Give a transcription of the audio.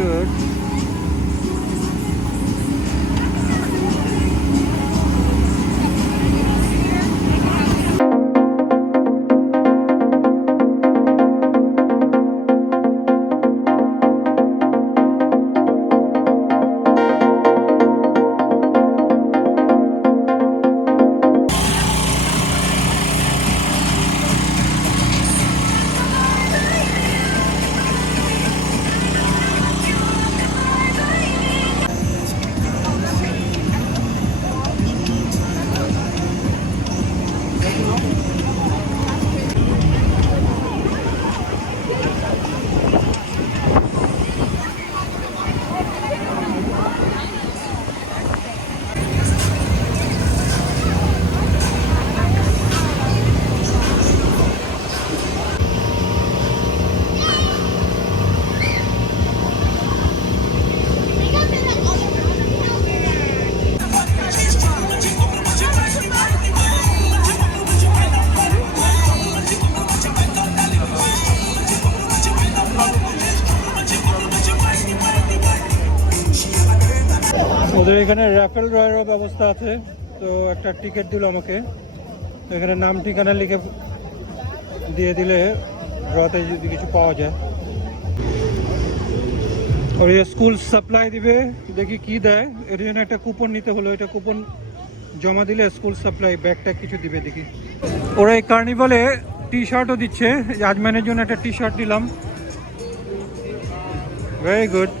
good. ওদের এখানে র্যাফেল ড্রয়েরও ব্যবস্থা আছে, তো একটা টিকিট দিল আমাকে, তো এখানে নাম ঠিকানা লিখে দিয়ে দিলে ড্রতে যদি কিছু পাওয়া যায়। আর এই স্কুল সাপ্লাই দিবে, দেখি কি দেয়, এর জন্য একটা কুপন নিতে হলো, এটা কুপন জমা দিলে স্কুল সাপ্লাই ব্যাগটা কিছু দিবে দেখি। ওরা এই কার্নিভালে টি শার্টও দিচ্ছে, আজমানের জন্য একটা টি শার্ট নিলাম, ভেরি গুড।